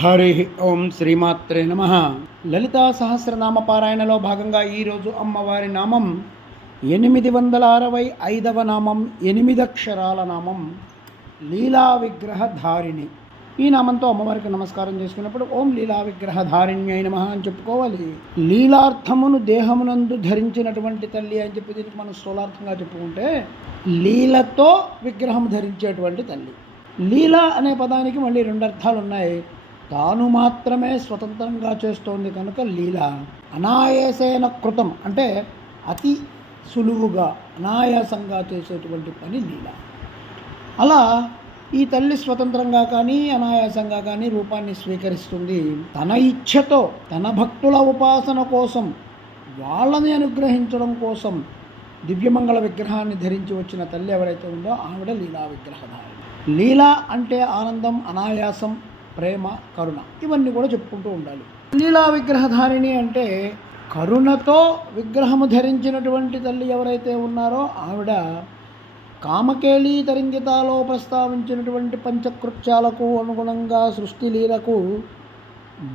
హరి ఓం శ్రీమాత్రే నమ. లలితా సహస్రనామ పారాయణలో భాగంగా ఈరోజు అమ్మవారి నామం 865వ నామం, 8 అక్షరాల నామం లీలా విగ్రహ ధారిణి. ఈ నామంతో అమ్మవారికి నమస్కారం చేసుకున్నప్పుడు ఓం లీలా విగ్రహ ధారిణ్యై నమః అని చెప్పుకోవాలి. లీలార్థమును దేహమునందు ధరించినటువంటి తల్లి అని చెప్పి దీనికి మనం స్థూలార్థంగా చెప్పుకుంటే లీలతో విగ్రహం ధరించేటువంటి తల్లి. లీల అనే పదానికి మళ్ళీ 2 అర్థాలు ఉన్నాయి. తాను మాత్రమే స్వతంత్రంగా చేస్తోంది కనుక లీల. అనాయాసేన కృతం అంటే అతి సులువుగా అనాయాసంగా చేసేటువంటి పని లీల. అలా ఈ తల్లి స్వతంత్రంగా కానీ అనాయాసంగా కానీ రూపాన్ని స్వీకరిస్తుంది. తన ఇచ్ఛతో తన భక్తుల ఉపాసన కోసం, వాళ్ళని అనుగ్రహించడం కోసం దివ్యమంగళ విగ్రహాన్ని ధరించి వచ్చిన తల్లి ఎవరైతే ఉందో ఆవిడ లీలా విగ్రహధారి. లీల అంటే ఆనందం, అనాయాసం, ప్రేమ, కరుణ, ఇవన్నీ కూడా చెప్పుకుంటూ ఉండాలి. లీలా విగ్రహధారిణి అంటే కరుణతో విగ్రహము ధరించినటువంటి తల్లి ఎవరైతే ఉన్నారో ఆవిడ కామకేళీ తరంగితాలో ప్రస్తావించినటువంటి పంచకృత్యాలకు అనుగుణంగా సృష్టి లీలకు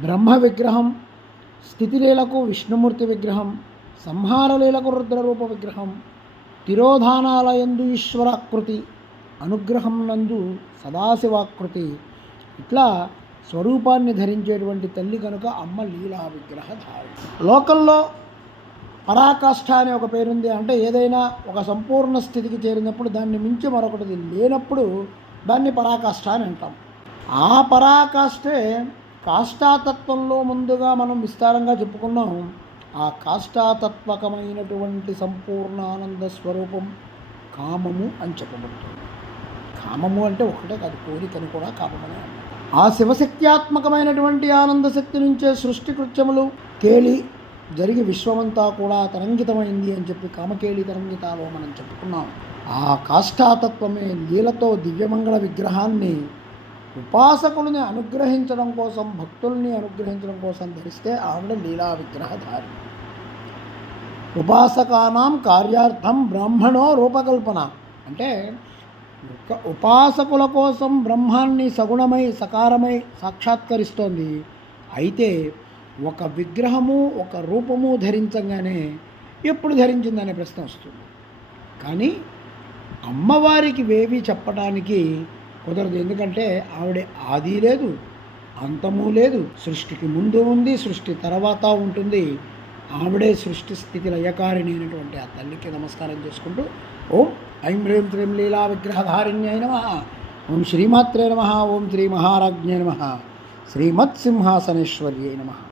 బ్రహ్మ విగ్రహం, స్థితిలీలకు విష్ణుమూర్తి విగ్రహం, సంహారలీలకు రుద్రరూప విగ్రహం, తిరోధానాలయందు ఈశ్వరాకృతి, అనుగ్రహం నందు సదాశివాకృతి, ఇట్లా స్వరూపాన్ని ధరించేటువంటి తల్లి కనుక అమ్మ లీలా విగ్రహధారి. లోకంలో పరాకాష్ఠ అనే ఒక పేరుంది. అంటే ఏదైనా ఒక సంపూర్ణ స్థితికి చేరినప్పుడు దాన్ని మించి మరొకటి లేనప్పుడు దాన్ని పరాకాష్ఠ అని అంటాం. ఆ పరాకాష్ఠే కాష్టాతత్వంలో ముందుగా మనం విస్తారంగా చెప్పుకున్నాం. ఆ కాష్టాతత్వకమైనటువంటి సంపూర్ణ ఆనంద స్వరూపం కామము అని చెప్పబడుతుంది. కామము అంటే ఒకటే కాదు, కోరికను కూడా కామమనే అంటాం. ఆ శివశక్త్యాత్మకమైనటువంటి ఆనంద శక్తి నుంచే సృష్టి కృత్యములు కేళి జరిగి విశ్వమంతా కూడా తరంగితమైంది అని చెప్పి కామకేళి తరంగితాలో మనం చెప్పుకున్నాం. ఆ కాష్టాతత్వమే లీలతో దివ్యమంగళ విగ్రహాన్ని ఉపాసకులని అనుగ్రహించడం కోసం, భక్తుల్ని అనుగ్రహించడం కోసం ధరిస్తే ఆవిడ లీలా విగ్రహధారి. ఉపాసకానాం కార్యార్థం బ్రాహ్మణో రూపకల్పన అంటే ఉపాసకుల కోసం బ్రహ్మాన్ని సగుణమై సకారమై సాక్షాత్కరిస్తోంది. అయితే ఒక విగ్రహము ఒక రూపము ధరించగానే ఎప్పుడు ధరించిందనే ప్రశ్న వస్తుంది. కానీ అమ్మవారికి వేవి చెప్పడానికి కుదరదు. ఎందుకంటే ఆవిడ ఆది లేదు, అంతము లేదు. సృష్టికి ముందు ఉంది, సృష్టి తర్వాత ఉంటుంది. ఆవిడే సృష్టి స్థితి లయకారిణి అయినటువంటి ఆ తల్లికి నమస్కారం చేసుకుంటూ ఓం ఐం హ్రీం శ్రీం లీలా విగ్రహధారిణ్యై నమః, ఓం శ్రీమాత్రే నమః, ఓం శ్రీ మహారాజ్ఞే నమః, శ్రీమత్సింహాసనేశ్వర్యై నమః.